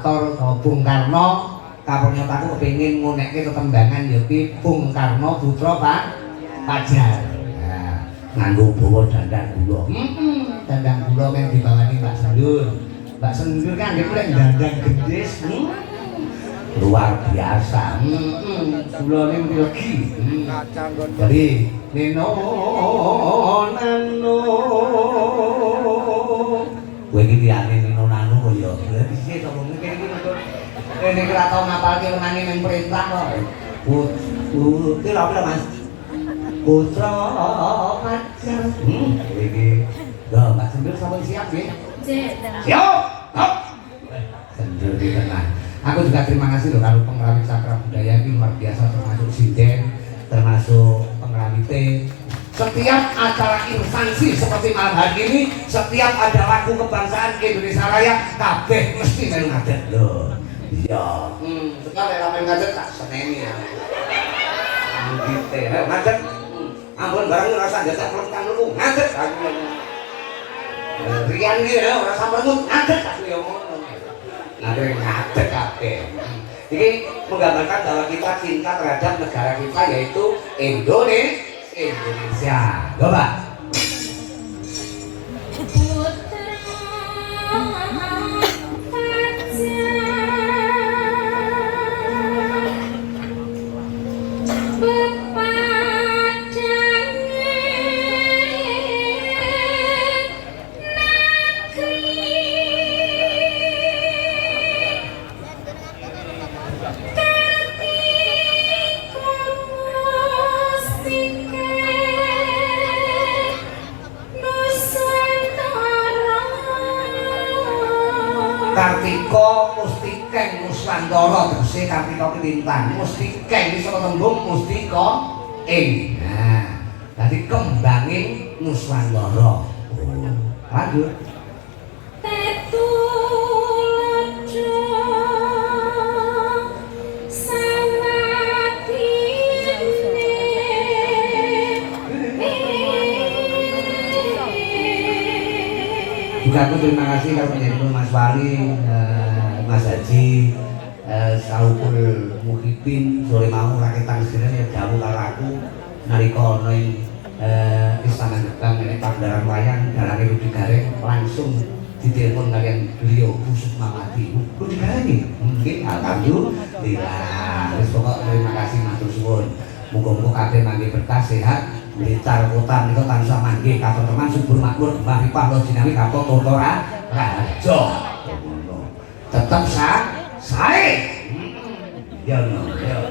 Bator utawa Bung Karno kapriyata aku kepengin ngunekke tetembangan ya ki Bung Karno putra Pak Pajar. Nah, nganggo bawa dandang kula. Dandang kula mung dibawani Mbak Sendur. Mbak Sendur kan nggih lek dandang gendis. Luar biasa. Kula ning legi. Jadi neno nano. Kowe iki liyane neno nano kok ya. Lha piye to ngene iki ini kira tau ngapalke wenane ning perintah kok. Putih lha apa Mas? Putra Pajar. Iki. Lho, Mbak Sendur sampun siap nggih? Siap. Hop. Sendur di tengah. Aku juga terima kasih loh kalau pengerawit Sakra Budaya ini luar biasa, termasuk Sinden, termasuk pengerawit. Setiap acara instansi seperti malam hari ini, setiap ada lagu kebangsaan Indonesia Raya, kabeh mesti melu ngadet loh. Iya. Sekali ramen ngadet tak seneni ya. Ngite, ngadet. Ampun barang ngrasa ngadet pelentang lu ngadet aku. Rian iki ora sampeyan ngadet aku ya ngono. Ngadet kabeh. Ini menggambarkan bahwa kita cinta terhadap negara kita yaitu Indonesia. Coba. Kartika Mustikeng Nuswantara tegese Kartika Kelintang Mustikeng iso tembung mustika ing. Nah, dadi kembanging Nuswantara. Lanjut. Juga aku terima kasih kalau menjadi Mas Wali, Mas Haji, Saukul Muhyiddin, sore mau rakyat sekalian yang jauh karo aku nalika ana ing Istana Gedang nek Pangandaran Wayang dalane Rudi Gareng langsung ditelepon kalian beliau Khusus Mamadi. Rudi Gareng iki mungkin alhamdulillah. Wis pokok terima kasih matur suwun. Muga-muga kabeh mangke berkah sehat. Blitar kota menika tansah mangke katenteman subur makmur mbah ripah lo jinami kapok totora raja. Tetep sae. Ya no, ya.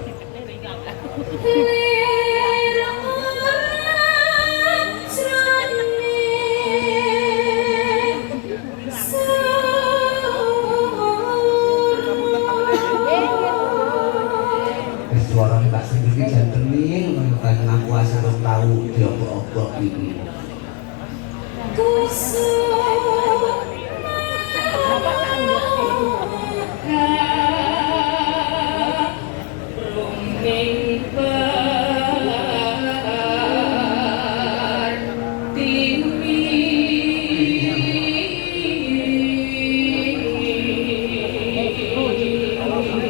Suarane tak sendiri jantening menurut aku asal tahu diobok-obok ini.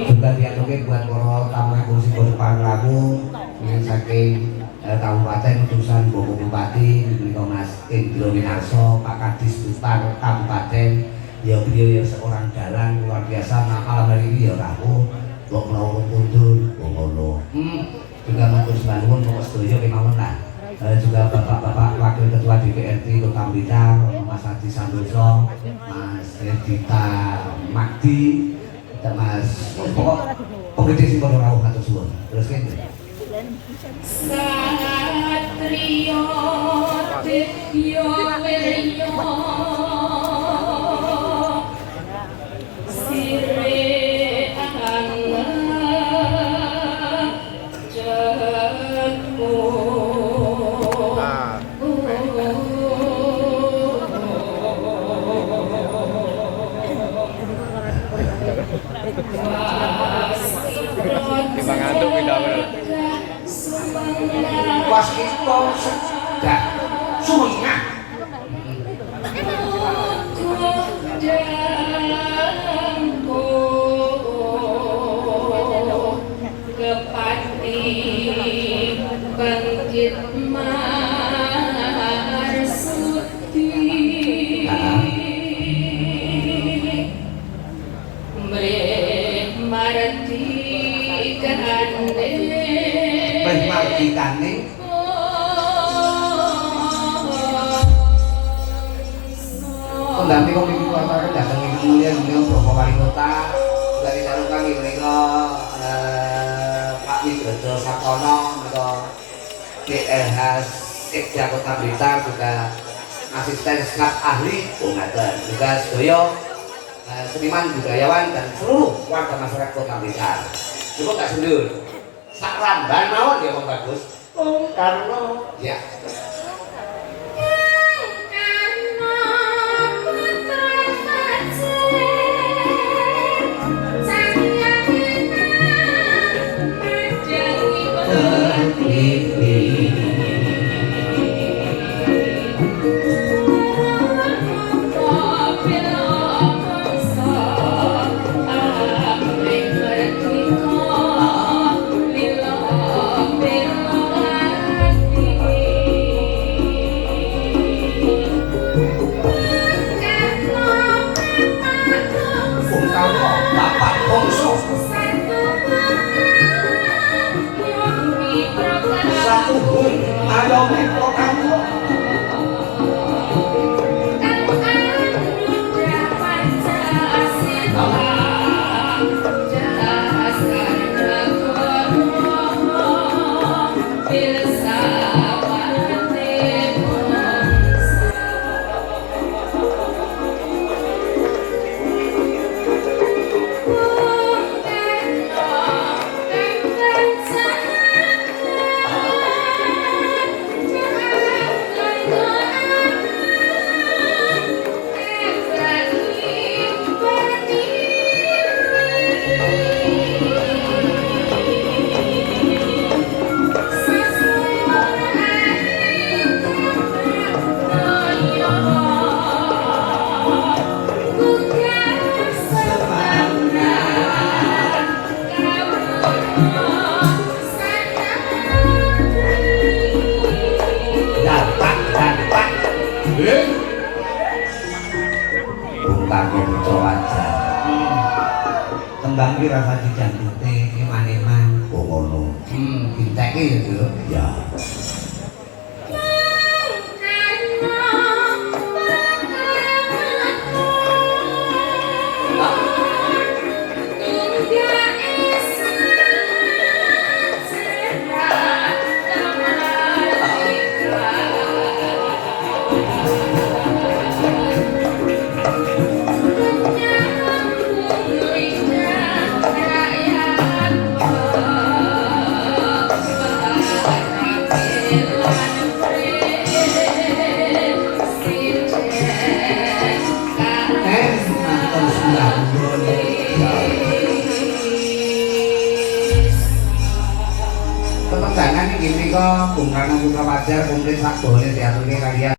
Juga diatoke buat para tamu kursi depan lagu yang saking Kabupaten utusan Bapak Bupati menika Mas Indro Winarso, Pak Kadis Blitar Kabupaten, ya beliau ya seorang dalang luar biasa. Nah, malam hari ini ya rapuh kok menawa mundur ngono. Juga matur nuwun pokok sedaya kemawon lah. Juga Bapak-bapak Wakil Ketua DPRD Kota Blitar, Mas Adi Santoso, Mas Edita Magdi, Mas pokok penggede sing padha rawuh matur suwun. Terus kene. Satrio Devyo Wiryo Sire Angga Jatmu Dimangantuk pindah Waskita sedak sumengah. Kudangku mrih marti kande Wis margikane Kondami kok iki kuwi dateng ing mulia dunia Bromo Wali Kota dari Tarungan iki menika Pak Widodo Sakono menika PLH Sekja Kota Blitar juga asisten staf ahli ngaten juga sedaya seniman budayawan dan seluruh warga masyarakat Kota Blitar. Coba gak sendur. Sak ramban mawon ya Bang Bagus. Karno ya. Tembang ki rasa dijangkute eman-eman. Oh ngono. Dinteke ya, Dur. Ya. Jangan ini kok Bung Karno Putra Pajar mungkin sak boleh diaturke kalian